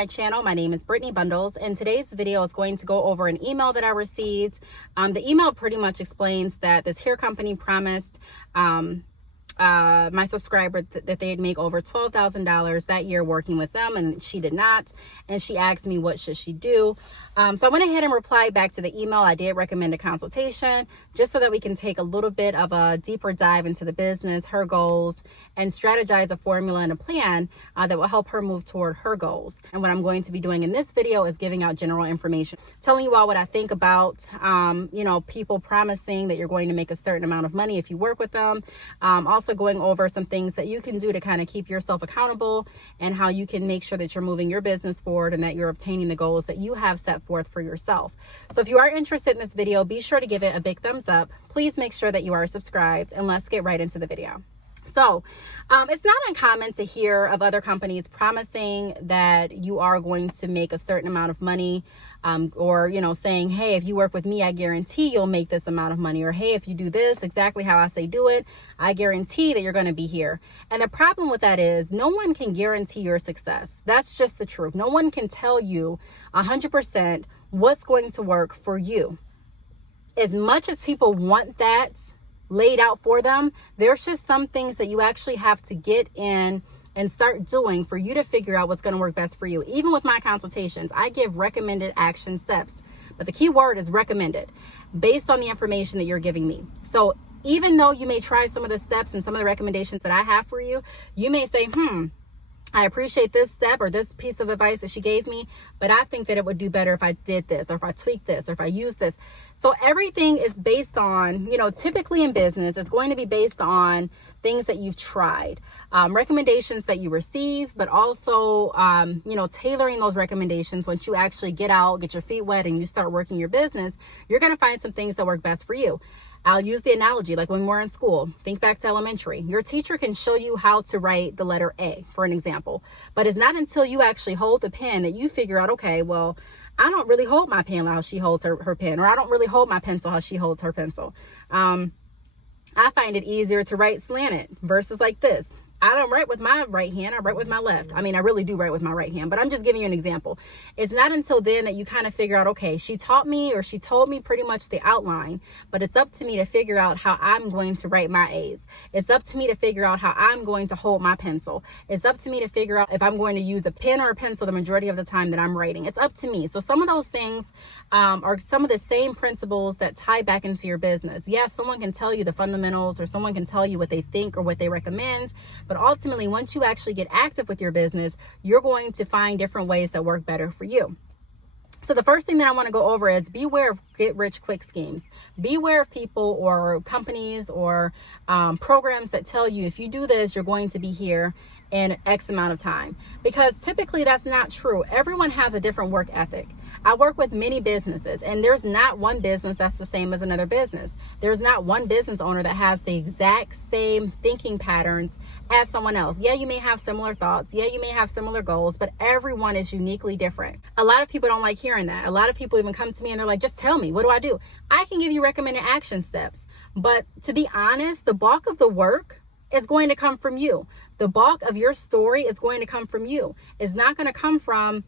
my channel. My name is Brittney Bundles, and today's video is going to go over an email that I received. The email pretty much explains that this hair company promised my subscriber that they'd make over $12,000 that year working with them, and she did not. And she asked me, what should she do? So I went ahead and replied back to the email. I did recommend a consultation just so that we can take a little bit of a deeper dive into the business, her goals, and strategize a formula and a plan that will help her move toward her goals. And what I'm going to be doing in this video is giving out general information, telling you all what I think about, people promising that you're going to make a certain amount of money if you work with them. Also going over some things that you can do to kind of keep yourself accountable and how you can make sure that you're moving your business forward and that you're obtaining the goals that you have set forth for yourself. So if you are interested in this video, be sure to give it a big thumbs up. Please make sure that you are subscribed, and let's get right into the video. So it's not uncommon to hear of other companies promising that you are going to make a certain amount of money, or, saying, hey, if you work with me, I guarantee you'll make this amount of money. Or, hey, if you do this exactly how I say do it, I guarantee that you're going to be here. And the problem with that is no one can guarantee your success. That's just the truth. No one can tell you 100% what's going to work for you. As much as people want that laid out for them, there's just some things that you actually have to get in and start doing for you to figure out what's going to work best for you. Even with my consultations, I give recommended action steps, but the key word is recommended based on the information that you're giving me. So even though you may try some of the steps and some of the recommendations that I have for you, you may say, I appreciate this step or this piece of advice that she gave me, but I think that it would do better if I did this, or if I tweaked this, or if I used this. So everything is based on, typically in business, it's going to be based on things that you've tried, recommendations that you receive, but also, tailoring those recommendations. Once you actually get out, get your feet wet, and you start working your business, you're going to find some things that work best for you. I'll use the analogy like when we're in school. Think back to elementary. Your teacher can show you how to write the letter A, for an example, but it's not until you actually hold the pen that you figure out, okay, well, I don't really hold my pen how she holds her pen, or I don't really hold my pencil how she holds her pencil. I find it easier to write slanted versus like this. I don't write with my right hand, I write with my left. I mean, I really do write with my right hand, but I'm just giving you an example. It's not until then that you kind of figure out, okay, she taught me, or she told me pretty much the outline, but it's up to me to figure out how I'm going to write my A's. It's up to me to figure out how I'm going to hold my pencil. It's up to me to figure out if I'm going to use a pen or a pencil the majority of the time that I'm writing. It's up to me. So some of those things are some of the same principles that tie back into your business. Yes, someone can tell you the fundamentals, or someone can tell you what they think or what they recommend, but ultimately, once you actually get active with your business, you're going to find different ways that work better for you. So the first thing that I want to go over is beware of get rich quick schemes. Beware of people or companies or programs that tell you if you do this, you're going to be here in X amount of time, because typically that's not true. Everyone has a different work ethic. I work with many businesses, and there's not one business that's the same as another business. There's not one business owner that has the exact same thinking patterns as someone else. Yeah, you may have similar thoughts. Yeah, you may have similar goals, but everyone is uniquely different. A lot of people don't like hearing that. A lot of people even come to me and they're like, just tell me, what do I do? I can give you recommended action steps, but to be honest, the bulk of the work is going to come from you. The bulk of your story is going to come from you. It's not going to come from,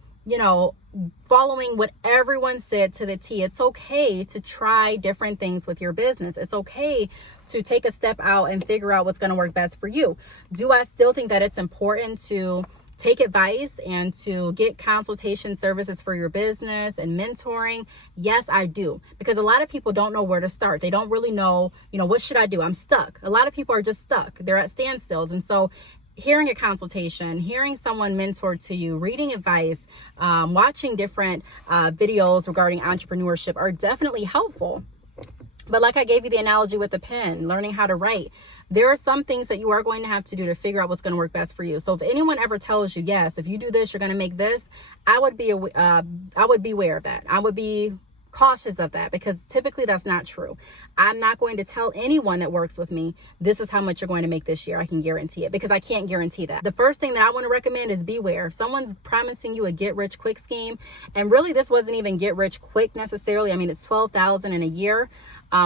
following what everyone said to the T. It's okay to try different things with your business. It's okay to take a step out and figure out what's going to work best for you. Do I still think that it's important to take advice and to get consultation services for your business and mentoring? Yes, I do. Because a lot of people don't know where to start. They don't really know, what should I do? I'm stuck. A lot of people are just stuck. They're at standstills. And so hearing a consultation, hearing someone mentor to you, reading advice, watching different videos regarding entrepreneurship are definitely helpful. But like I gave you the analogy with the pen, learning how to write, there are some things that you are going to have to do to figure out what's going to work best for you. So if anyone ever tells you, yes, if you do this, you're going to make this, I would beware of that. I would be cautious of that, because typically that's not true. I'm not going to tell anyone that works with me, this is how much you're going to make this year. I can guarantee it, because I can't guarantee that. The first thing that I want to recommend is beware. If someone's promising you a get rich quick scheme, and really this wasn't even get rich quick necessarily. I mean, it's $12,000 in a year.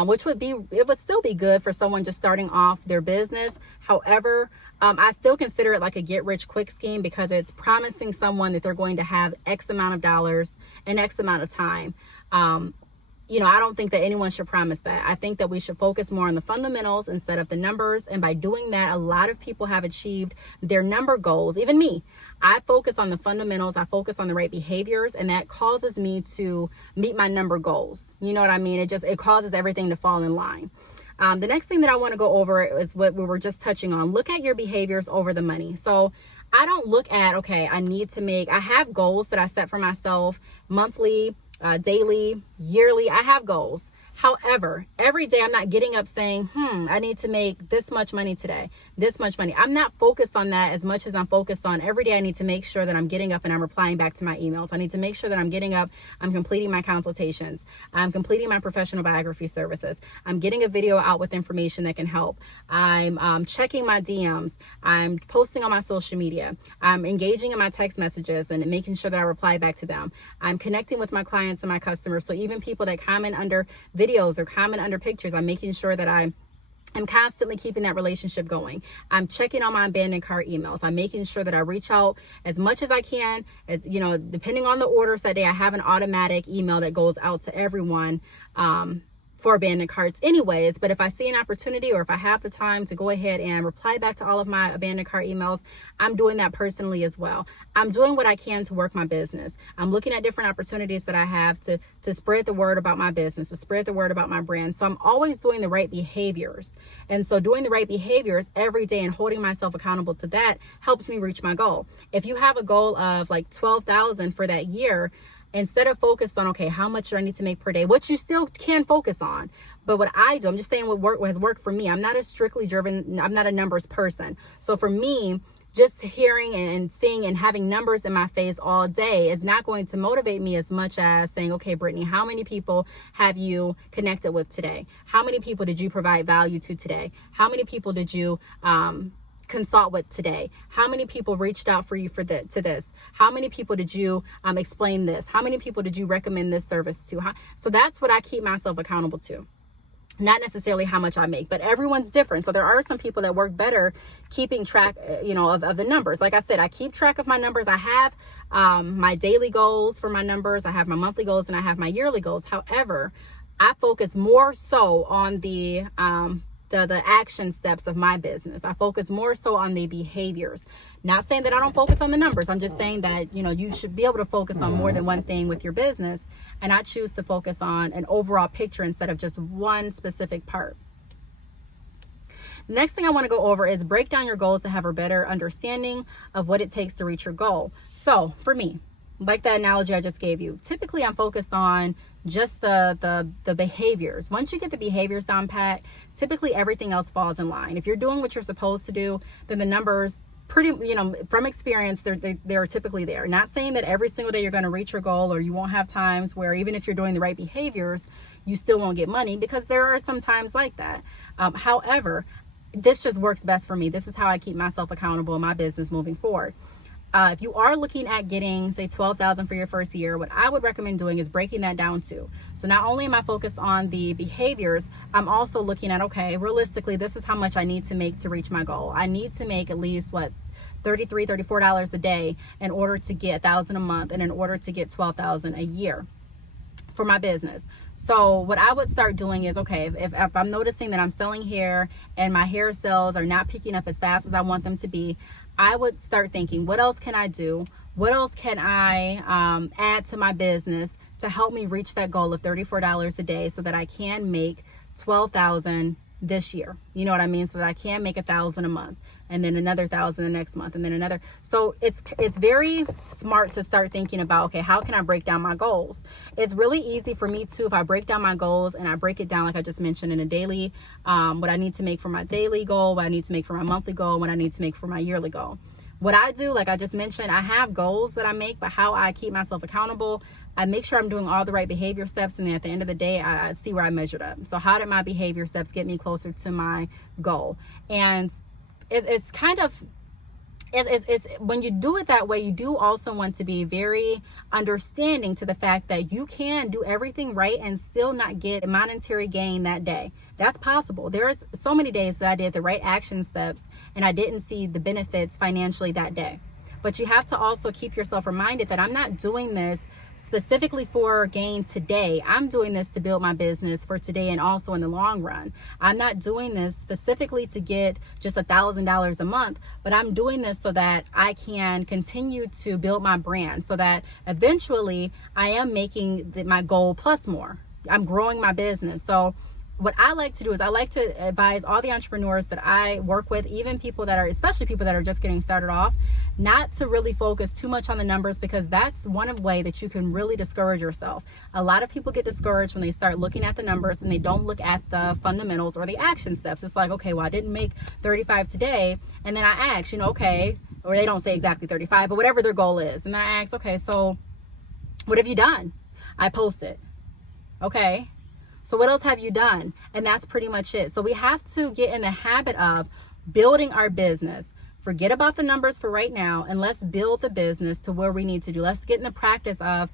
which it would still be good for someone just starting off their business. However, I still consider it like a get rich quick scheme because it's promising someone that they're going to have X amount of dollars in X amount of time. I don't think that anyone should promise that. I think that we should focus more on the fundamentals instead of the numbers. And by doing that, a lot of people have achieved their number goals. Even me, I focus on the fundamentals. I focus on the right behaviors, and that causes me to meet my number goals. You know what I mean? It causes everything to fall in line. The next thing that I want to go over is what we were just touching on. Look at your behaviors over the money. So I don't look at, okay, I have goals that I set for myself monthly, daily, yearly. I have goals. However, every day I'm not getting up saying, I need to make this much money today, this much money. I'm not focused on that as much as I'm focused on every day I need to make sure that I'm getting up and I'm replying back to my emails. I need to make sure that I'm getting up, I'm completing my consultations, I'm completing my professional biography services, I'm getting a video out with information that can help, I'm checking my DMs, I'm posting on my social media, I'm engaging in my text messages and making sure that I reply back to them. I'm connecting with my clients and my customers. So even people that comment under videos or comment under pictures, I'm making sure that I'm constantly keeping that relationship going. I'm checking on my abandoned cart emails. I'm making sure that I reach out as much as I can. As depending on the orders that day, I have an automatic email that goes out to everyone for abandoned carts anyways. But if I see an opportunity or if I have the time to go ahead and reply back to all of my abandoned cart emails, I'm doing that personally as well. I'm doing what I can to work my business. I'm looking at different opportunities that I have to spread the word about my business, to spread the word about my brand. So I'm always doing the right behaviors. And so doing the right behaviors every day and holding myself accountable to that helps me reach my goal. If you have a goal of like 12,000 for that year, instead of focused on, okay, how much do I need to make per day, which you still can focus on. But what I do, I'm just saying what has worked for me. I'm not a strictly driven, I'm not a numbers person. So for me, just hearing and seeing and having numbers in my face all day is not going to motivate me as much as saying, okay, Brittney, how many people have you connected with today? How many people did you provide value to today? How many people did you consult with today? How many people reached out for you to this? How many people did you explain this? How many people did you recommend this service to? So that's what I keep myself accountable to. Not necessarily how much I make, but everyone's different. So there are some people that work better keeping track, of the numbers. Like I said, I keep track of my numbers. I have my daily goals for my numbers. I have my monthly goals and I have my yearly goals. However, I focus more so on the action steps of my business. I focus more so on the behaviors. Not saying that I don't focus on the numbers. I'm just saying that, you should be able to focus on more than one thing with your business. And I choose to focus on an overall picture instead of just one specific part. The next thing I want to go over is break down your goals to have a better understanding of what it takes to reach your goal. So for me, like that analogy I just gave you, typically I'm focused on just the behaviors. Once you get the behaviors down pat, typically everything else falls in line. If you're doing what you're supposed to do, then the numbers from experience, they're typically there. Not saying that every single day you're going to reach your goal, or you won't have times where even if you're doing the right behaviors, you still won't get money, because there are some times like that. However, this just works best for me. This is how I keep myself accountable in my business moving forward. If you are looking at getting, say, 12,000 for your first year, what I would recommend doing is breaking that down too. So not only am I focused on the behaviors, I'm also looking at, okay, realistically, this is how much I need to make to reach my goal. I need to make at least $33, $34 a day in order to get $1,000 a month and in order to get $12,000 a year for my business. So what I would start doing is, okay, if I'm noticing that I'm selling hair and my hair sales are not picking up as fast as I want them to be, I would start thinking, what else can I do? What else can I add to my business to help me reach that goal of $34 a day so that I can make $12,000 this year? You know what I mean? So that I can make $1,000 a month, and then another $1,000 the next month, and then another. So it's very smart to start thinking about, okay, how can I break down my goals? It's really easy for me too if I break down my goals and I break it down, like I just mentioned, in a daily, what I need to make for my daily goal, what I need to make for my monthly goal, what I need to make for my yearly goal. What I do, like I just mentioned, I have goals that I make, but how I keep myself accountable, I make sure I'm doing all the right behavior steps, and then at the end of the day, I see where I measured up. So how did my behavior steps get me closer to my goal? And it's it's when you do it that way, you do also want to be very understanding to the fact that you can do everything right and still not get a monetary gain that day. That's possible. There's so many days that I did the right action steps and I didn't see the benefits financially that day. But you have to also keep yourself reminded that I'm not doing this specifically for gain today. I'm doing this to build my business for today and also in the long run. I'm not doing this specifically to get just $1,000 a month, but I'm doing this so that I can continue to build my brand so that eventually I am making my goal plus more. I'm growing my business. So what I like to do is I like to advise all the entrepreneurs that I work with, even people that are, especially people that are just getting started off, not to really focus too much on the numbers, because that's one way that you can really discourage yourself. A lot of people get discouraged when they start looking at the numbers and they don't look at the fundamentals or the action steps. It's like, okay, well, I didn't make 35 today. And then I ask, okay, or they don't say exactly 35, but whatever their goal is. And I ask, okay, so what have you done? I posted. Okay. So what else have you done? And that's pretty much it. So we have to get in the habit of building our business. Forget about the numbers for right now, and let's build the business to where we need to do. Let's get in the practice of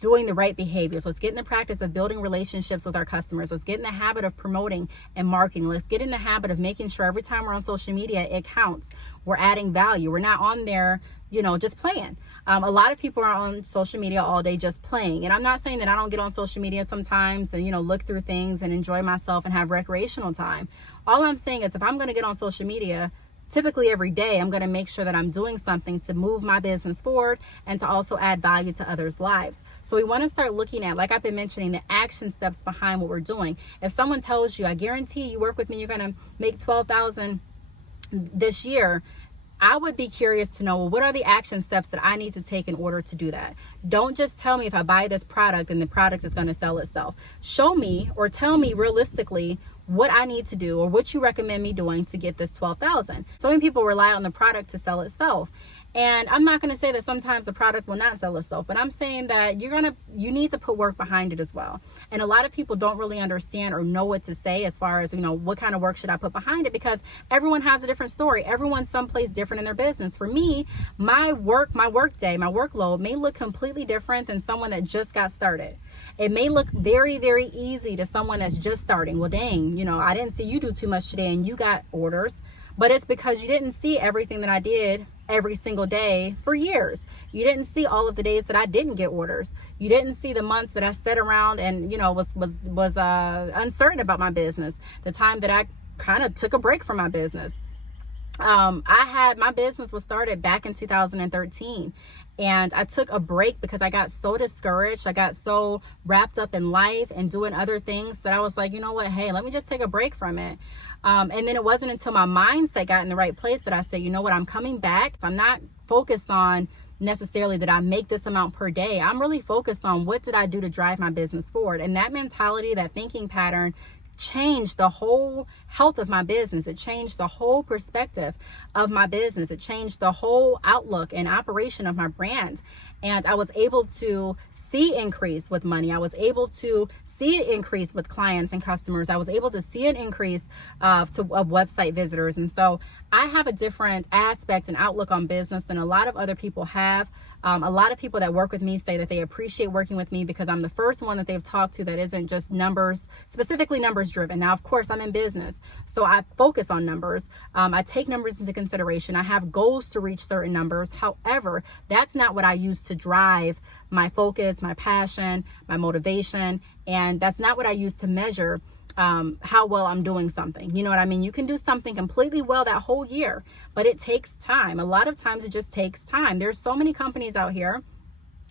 doing the right behaviors. Let's get in the practice of building relationships with our customers. Let's get in the habit of promoting and marketing. Let's get in the habit of making sure every time we're on social media, it counts. We're adding value. We're not on there, just playing. A lot of people are on social media all day just playing. And I'm not saying that I don't get on social media sometimes and, look through things and enjoy myself and have recreational time. All I'm saying is if I'm going to get on social media, typically every day, I'm going to make sure that I'm doing something to move my business forward and to also add value to others' lives. So we want to start looking at, like I've been mentioning, the action steps behind what we're doing. If someone tells you, I guarantee you work with me, you're going to make $12,000 this year, I would be curious to know, well, what are the action steps that I need to take in order to do that? Don't just tell me if I buy this product and the product is going to sell itself. Show me or tell me realistically what I need to do or what you recommend me doing to get this $12,000. So many people rely on the product to sell itself. And I'm not going to say that sometimes the product will not sell itself, but I'm saying that you need to put work behind it as well. And a lot of people don't really understand or know what to say as far as, what kind of work should I put behind it, because everyone has a different story. Everyone's someplace different in their business. For me, my work day, my workload may look completely different than someone that just got started. It may look very, very easy to someone that's just starting. Well, dang, I didn't see you do too much today and you got orders. But it's because you didn't see everything that I did every single day for years. You didn't see all of the days that I didn't get orders. You didn't see the months that I sat around and, was uncertain about my business. The time that I kind of took a break from my business. My business was started back in 2013. And I took a break because I got so discouraged. I got so wrapped up in life and doing other things that I was like, you know what? Hey, let me just take a break from it. And then it wasn't until my mindset got in the right place that I said, you know what? I'm coming back. I'm not focused on necessarily that I make this amount per day. I'm really focused on what did I do to drive my business forward. And that mentality, that thinking pattern changed the whole health of my business. It changed the whole perspective of my business. It changed the whole outlook and operation of my brand. And I was able to see increase with money. I was able to see an increase with clients and customers. I was able to see an increase of website visitors. And so I have a different aspect and outlook on business than a lot of other people have. A lot of people that work with me say that they appreciate working with me because I'm the first one that they've talked to that isn't just numbers, specifically numbers driven. Now, of course, I'm in business, so I focus on numbers. I take numbers into consideration. I have goals to reach certain numbers. However, that's not what I use to drive my focus, my passion, my motivation. And that's not what I use to measure how well I'm doing something. You know what I mean? You can do something completely well that whole year, but it takes time. A lot of times it just takes time. There's so many companies out here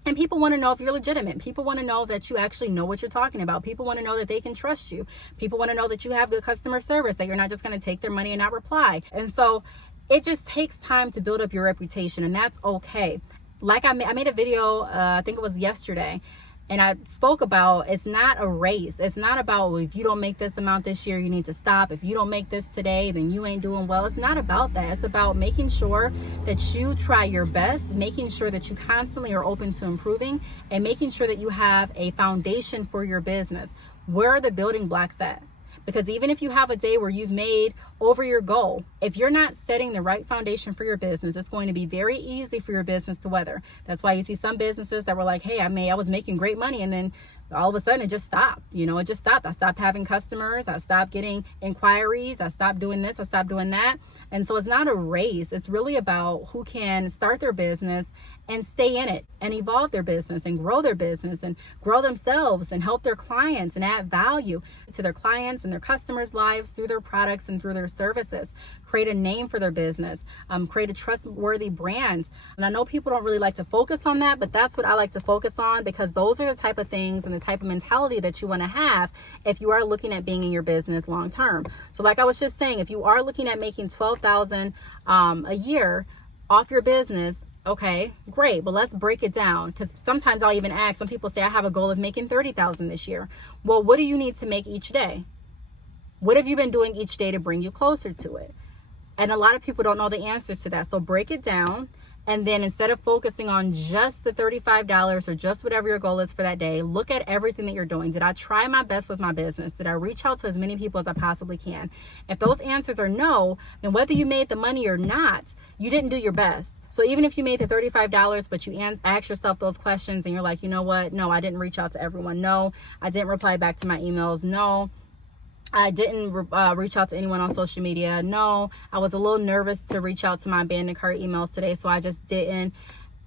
and people want to know if you're legitimate. People want to know that you actually know what you're talking about. People want to know that they can trust you. People want to know that you have good customer service, that you're not just going to take their money and not reply. And so it just takes time to build up your reputation, and that's okay. Like I made a video, I think it was yesterday, and I spoke about it's not a race. It's not about, well, if you don't make this amount this year, you need to stop. If you don't make this today, then you ain't doing well. It's not about that. It's about making sure that you try your best, making sure that you constantly are open to improving, and making sure that you have a foundation for your business. Where are the building blocks at? Because even if you have a day where you've made over your goal, if you're not setting the right foundation for your business, it's going to be very easy for your business to weather. That's why you see some businesses that were like, hey, I was making great money, and then all of a sudden it just stopped. It just stopped. I stopped having customers. I stopped getting inquiries. I stopped doing this. I stopped doing that. And so it's not a race. It's really about who can start their business and stay in it and evolve their business and grow their business and grow themselves and help their clients and add value to their clients and their customers' lives through their products and through their services. Create a name for their business, create a trustworthy brand. And I know people don't really like to focus on that, but that's what I like to focus on, because those are the type of things and the type of mentality that you want to have if you are looking at being in your business long term. So like I was just saying, if you are looking at making $12,000 a year off your business, okay, great. But let's break it down, because sometimes I'll even ask, some people say, I have a goal of making $30,000 this year. Well, what do you need to make each day? What have you been doing each day to bring you closer to it? And a lot of people don't know the answers to that. So break it down. And then instead of focusing on just the $35 or just whatever your goal is for that day, look at everything that you're doing. Did I try my best with my business? Did I reach out to as many people as I possibly can? If those answers are no, then whether you made the money or not, you didn't do your best. So even if you made the $35, but you ask yourself those questions and you're like, you know what? No, I didn't reach out to everyone. No, I didn't reply back to my emails. No, I didn't reach out to anyone on social media. No, I was a little nervous to reach out to my abandoned cart emails today, so I just didn't.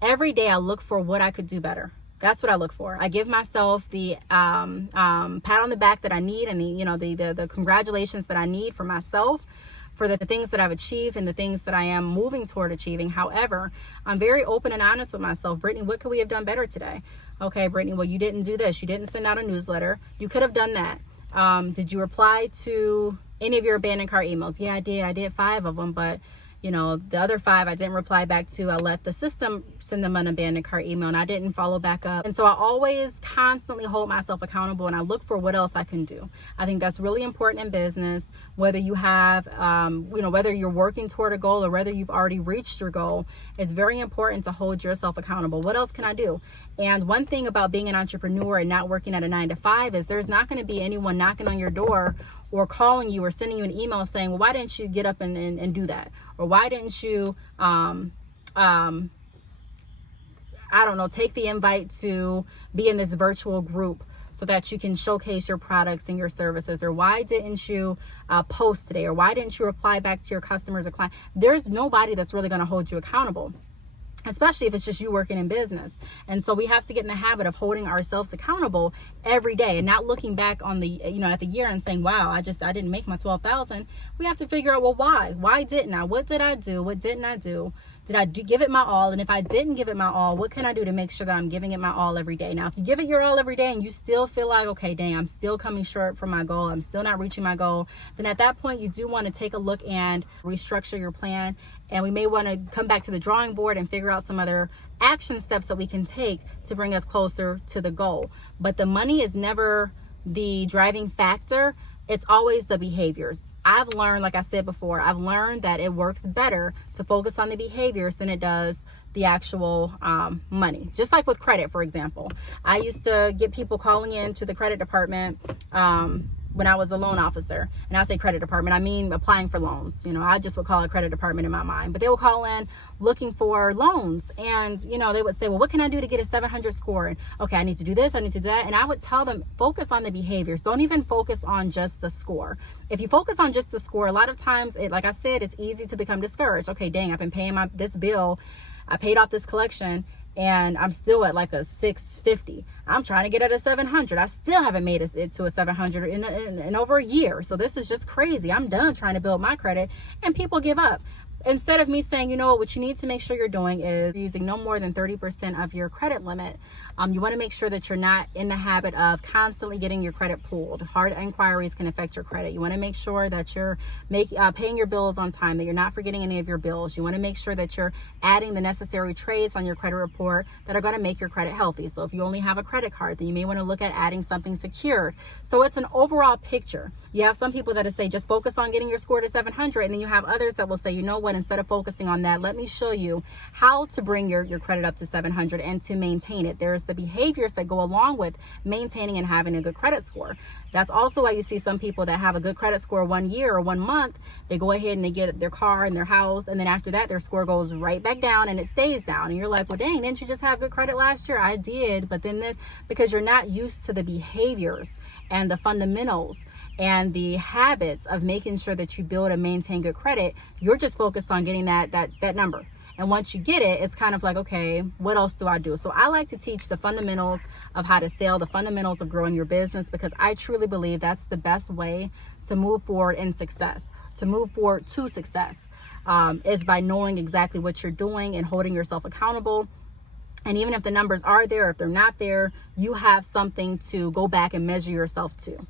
Every day I look for what I could do better. That's what I look for. I give myself the pat on the back that I need, and the congratulations that I need for myself, for the things that I've achieved and the things that I am moving toward achieving. However, I'm very open and honest with myself. Brittney, what could we have done better today? Okay, Brittney, well, you didn't do this. You didn't send out a newsletter. You could have done that. Did you reply to any of your abandoned cart emails? Yeah, I did. I did 5 of them, but the other 5 I didn't reply back to. I let the system send them an abandoned cart email, and I didn't follow back up. And so I always constantly hold myself accountable, and I look for what else I can do. I think that's really important in business, whether you have, whether you're working toward a goal or whether you've already reached your goal. It's very important to hold yourself accountable. What else can I do? And one thing about being an entrepreneur and not working at a 9-to-5 is there's not going to be anyone knocking on your door or calling you or sending you an email saying, well, why didn't you get up and do that? Or why didn't you, take the invite to be in this virtual group so that you can showcase your products and your services? Or why didn't you post today? Or why didn't you reply back to your customers or clients? There's nobody that's really going to hold you accountable, especially if it's just you working in business. And so we have to get in the habit of holding ourselves accountable every day and not looking back on the, at the year and saying, wow, I didn't make my 12,000. We have to figure out, well, why didn't I? What did I do? What didn't I do? Did I give it my all? And if I didn't give it my all, what can I do to make sure that I'm giving it my all every day? Now, if you give it your all every day and you still feel like, okay, dang, I'm still coming short from my goal, I'm still not reaching my goal, then at that point, you do want to take a look and restructure your plan. And we may want to come back to the drawing board and figure out some other action steps that we can take to bring us closer to the goal. But the money is never the driving factor. It's always the behaviors. I've learned, like I said before, I've learned that it works better to focus on the behaviors than it does the actual money. Just like with credit, for example. I used to get people calling in to the credit department when I was a loan officer. And I say credit department, I mean applying for loans. I just would call it credit department in my mind. But they would call in looking for loans. And, they would say, well, what can I do to get a 700 score? And, okay, I need to do this, I need to do that. And I would tell them, focus on the behaviors. Don't even focus on just the score. If you focus on just the score, a lot of times, like I said, it's easy to become discouraged. Okay, dang, I've been paying this bill. I paid off this collection, and I'm still at like a 650. I'm trying to get at a 700. I still haven't made it to a 700 in over a year. So this is just crazy. I'm done trying to build my credit, and people give up. Instead of me saying, what you need to make sure you're doing is using no more than 30% of your credit limit. You want to make sure that you're not in the habit of constantly getting your credit pulled. Hard inquiries can affect your credit. You want to make sure that you're paying your bills on time, that you're not forgetting any of your bills. You want to make sure that you're adding the necessary trades on your credit report that are going to make your credit healthy. So if you only have a credit card, then you may want to look at adding something secured. So it's an overall picture. You have some people that say just focus on getting your score to 700, and then you have others that will say, what, instead of focusing on that, let me show you how to bring your credit up to 700 and to maintain it. There's the behaviors that go along with maintaining and having a good credit score. That's also why you see some people that have a good credit score 1 year or 1 month, they go ahead and they get their car and their house, and then after that their score goes right back down and it stays down. And you're like, well, dang, didn't you just have good credit last year? I did, but then because you're not used to the behaviors and the fundamentals and the habits of making sure that you build and maintain good credit, you're just focused on getting that number. And once you get it, it's kind of like, okay, what else do I do? So I like to teach the fundamentals of how to sell, the fundamentals of growing your business, because I truly believe that's the best way to move forward in success, to move forward to success, is by knowing exactly what you're doing and holding yourself accountable. And even if the numbers are there, if they're not there, you have something to go back and measure yourself to.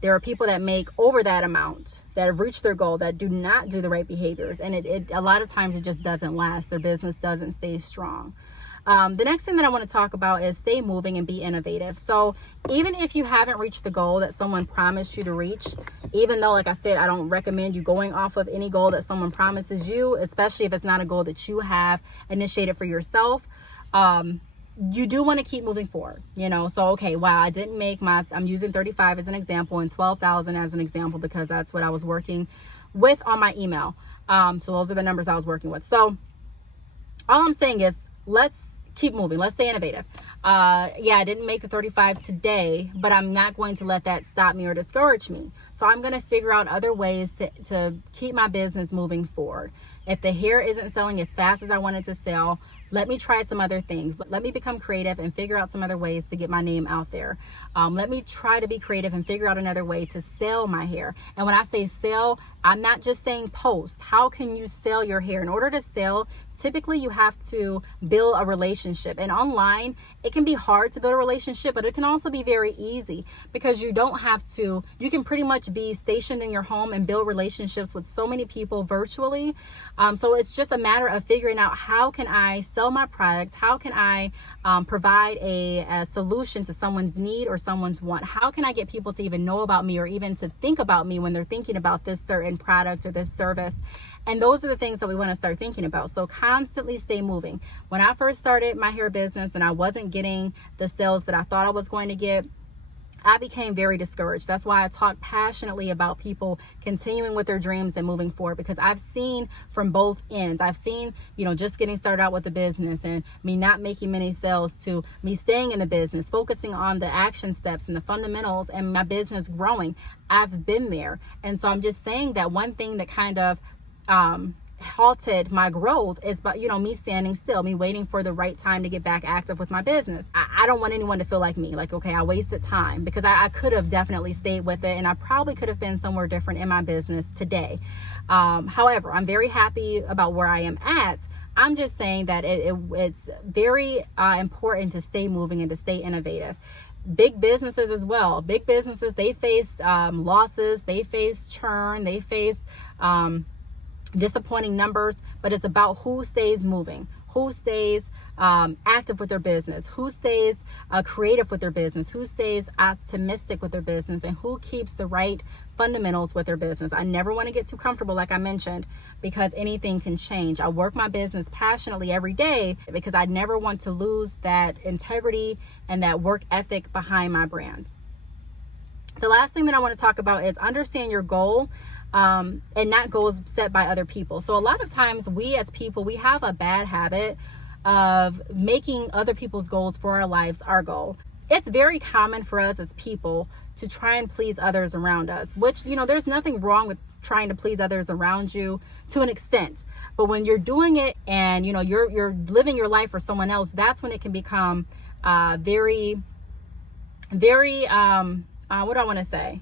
There are people that make over that amount, that have reached their goal, that do not do the right behaviors. And it a lot of times it just doesn't last. Their business doesn't stay strong. The next thing that I want to talk about is stay moving and be innovative. So even if you haven't reached the goal that someone promised you to reach, even though, like I said, I don't recommend you going off of any goal that someone promises you, especially if it's not a goal that you have initiated for yourself. You do want to keep moving forward, so, okay, wow, I didn't make I'm using 35 as an example and 12,000 as an example, because that's what I was working with on my email. So those are the numbers I was working with. So all I'm saying is, let's keep moving. Let's stay innovative. I didn't make the 35 today, but I'm not going to let that stop me or discourage me. So I'm going to figure out other ways to keep my business moving forward. If the hair isn't selling as fast as I wanted to sell, let me try some other things. Let me become creative and figure out some other ways to get my name out there. Let me try to be creative and figure out another way to sell my hair. And when I say sell, I'm not just saying post. How can you sell your hair? In order to sell, typically you have to build a relationship. And online, it can be hard to build a relationship, but it can also be very easy, because you can pretty much be stationed in your home and build relationships with so many people virtually. So it's just a matter of figuring out, how can I sell my product? How can I provide a solution to someone's need or someone's want? How can I get people to even know about me, or even to think about me when they're thinking about this certain product or this service? And those are the things that we want to start thinking about. So constantly stay moving. When I first started my hair business and I wasn't getting the sales that I thought I was going to get, I became very discouraged. That's why I talk passionately about people continuing with their dreams and moving forward, because I've seen from both ends. I've seen, just getting started out with the business and me not making many sales, to me staying in the business, focusing on the action steps and the fundamentals, and my business growing. I've been there. And so I'm just saying that one thing that kind of halted my growth is, but me standing still, me waiting for the right time to get back active with my business. I don't want anyone to feel like me, like, okay, I wasted time, because I could have definitely stayed with it, and I probably could have been somewhere different in my business today. However, I'm very happy about where I am at. I'm just saying that it's very important to stay moving and to stay innovative. Big businesses as well. Big businesses, they face losses, they face churn, they face disappointing numbers, but it's about who stays moving, who stays active with their business, who stays creative with their business, who stays optimistic with their business, and who keeps the right fundamentals with their business. I never want to get too comfortable, like I mentioned, because anything can change. I work my business passionately every day because I never want to lose that integrity and that work ethic behind my brand. The last thing that I want to talk about is understand your goal, and not goals set by other people. So a lot of times we as people, we have a bad habit of making other people's goals for our lives our goal. It's very common for us as people to try and please others around us, which, there's nothing wrong with trying to please others around you to an extent. But when you're doing it and, you're living your life for someone else, that's when it can become very, very, what do I want to say?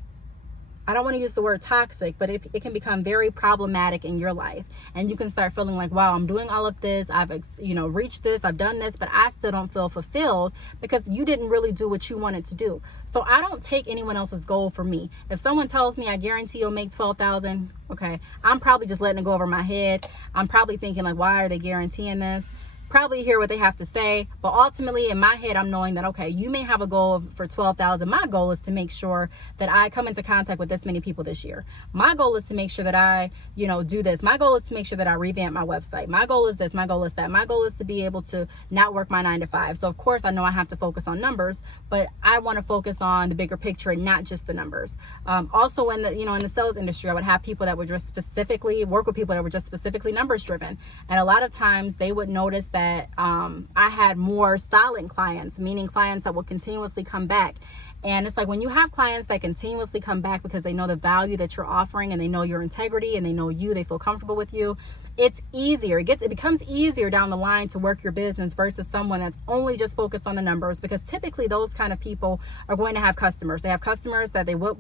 I don't want to use the word toxic, but it can become very problematic in your life. And you can start feeling like, wow, I'm doing all of this. I've, reached this, I've done this, but I still don't feel fulfilled because you didn't really do what you wanted to do. So I don't take anyone else's goal for me. If someone tells me, I guarantee you'll make 12,000, okay, I'm probably just letting it go over my head. I'm probably thinking like, why are they guaranteeing this? probably hear what they have to say. But ultimately in my head, I'm knowing that, okay, you may have a goal for 12,000. My goal is to make sure that I come into contact with this many people this year. My goal is to make sure that I, do this. My goal is to make sure that I revamp my website. My goal is this. My goal is that. My goal is to be able to not work my 9 to 5. So of course I know I have to focus on numbers, but I want to focus on the bigger picture and not just the numbers. Also in the sales industry, I would have people that would just specifically work with people that were just specifically numbers driven. And a lot of times they would notice that I had more silent clients, meaning clients that will continuously come back. And it's like when you have clients that continuously come back because they know the value that you're offering and they know your integrity and they know you, they feel comfortable with you, it's easier. It becomes easier down the line to work your business versus someone that's only just focused on the numbers, because typically those kind of people are going to have customers. They have customers that they will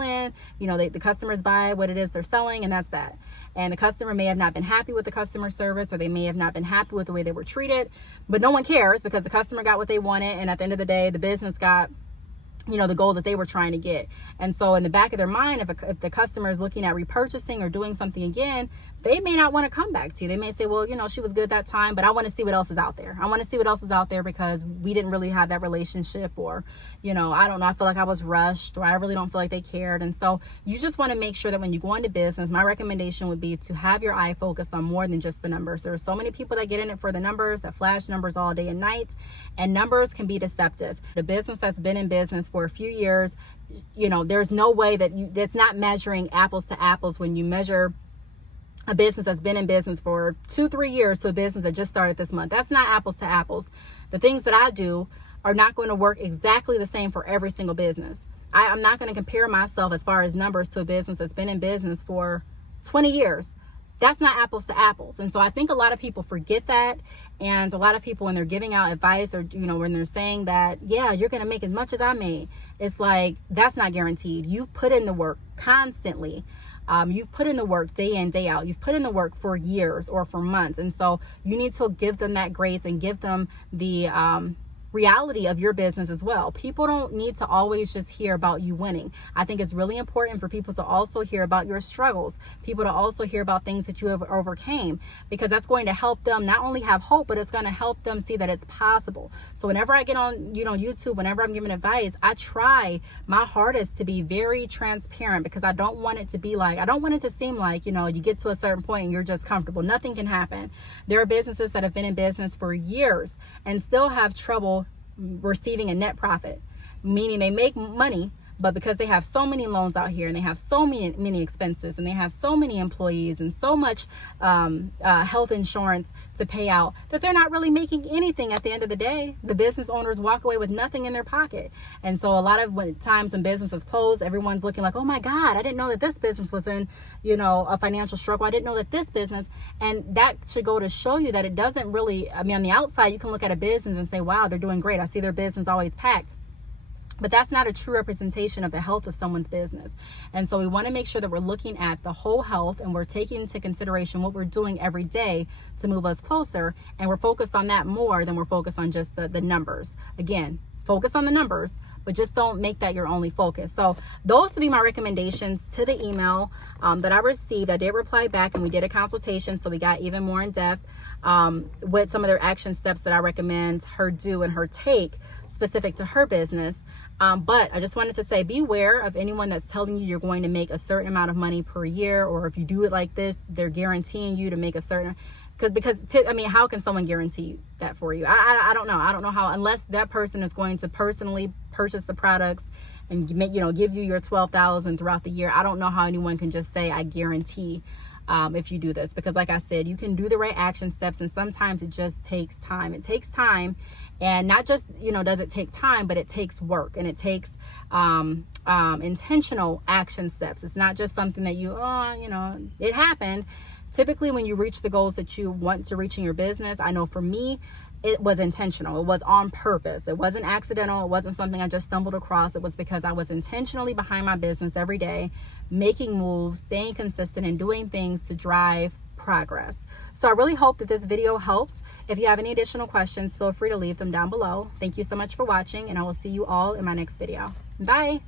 in, the customers buy what it is they're selling, and that's that. And the customer may have not been happy with the customer service, or they may have not been happy with the way they were treated, but no one cares because the customer got what they wanted. And at the end of the day, the business got the goal that they were trying to get. And so in the back of their mind, if the customer is looking at repurchasing or doing something again, they may not want to come back to you. They may say, well, she was good that time, but I want to see what else is out there. I want to see what else is out there because we didn't really have that relationship, or, I don't know, I feel like I was rushed, or I really don't feel like they cared. And so you just want to make sure that when you go into business, my recommendation would be to have your eye focused on more than just the numbers. There are so many people that get in it for the numbers, that flash numbers all day and night, and numbers can be deceptive. The business that's been in business for a few years, there's no way that's not measuring apples to apples when you measure a business that's been in business for 2-3 years to a business that just started this month. That's not apples to apples. The things that I do are not going to work exactly the same for every single business. I'm not going to compare myself as far as numbers to a business that's been in business for 20 years. That's not apples to apples. And so I think a lot of people forget that. And a lot of people, when they're giving out advice, or, when they're saying that, yeah, you're going to make as much as I made, it's like, that's not guaranteed. You've put in the work constantly. You've put in the work day in, day out. You've put in the work for years or for months. And so you need to give them that grace and give them the reality of your business as well. People don't need to always just hear about you winning. I think it's really important for people to also hear about your struggles, people to also hear about things that you have overcame, because that's going to help them not only have hope, but it's going to help them see that it's possible. So whenever I get on, YouTube, whenever I'm giving advice, I try my hardest to be very transparent, because I don't want it to be like, I don't want it to seem like, you get to a certain point and you're just comfortable. Nothing can happen. There are businesses that have been in business for years and still have trouble receiving a net profit, meaning they make money, but because they have so many loans out here and they have so many expenses and they have so many employees and so much health insurance to pay out, that they're not really making anything at the end of the day. The business owners walk away with nothing in their pocket. And so a lot of times when businesses close, everyone's looking like, oh my God, I didn't know that this business was in, a financial struggle. I didn't know that this business, and that should go to show you that it doesn't really, on the outside, you can look at a business and say, wow, they're doing great. I see their business always packed. But that's not a true representation of the health of someone's business. And so we want to make sure that we're looking at the whole health, and we're taking into consideration what we're doing every day to move us closer. And we're focused on that more than we're focused on just the numbers. Again, focus on the numbers, but just don't make that your only focus. So those would be my recommendations to the email that I received. I did reply back, and we did a consultation, so we got even more in depth with some of their action steps that I recommend her do and her take specific to her business. But I just wanted to say, beware of anyone that's telling you you're going to make a certain amount of money per year, or if you do it like this, they're guaranteeing you to make a certain, because how can someone guarantee that for you? I don't know. I don't know how, unless that person is going to personally purchase the products and give you your 12,000 throughout the year. I don't know how anyone can just say, I guarantee if you do this, because like I said, you can do the right action steps, and sometimes it just takes time. It takes time. And not just, does it take time, but it takes work, and it takes intentional action steps. It's not just something that it happened. Typically, when you reach the goals that you want to reach in your business, I know for me, it was intentional. It was on purpose. It wasn't accidental. It wasn't something I just stumbled across. It was because I was intentionally behind my business every day, making moves, staying consistent, and doing things to drive progress. So I really hope that this video helped. If you have any additional questions, feel free to leave them down below. Thank you so much for watching, and I will see you all in my next video. Bye.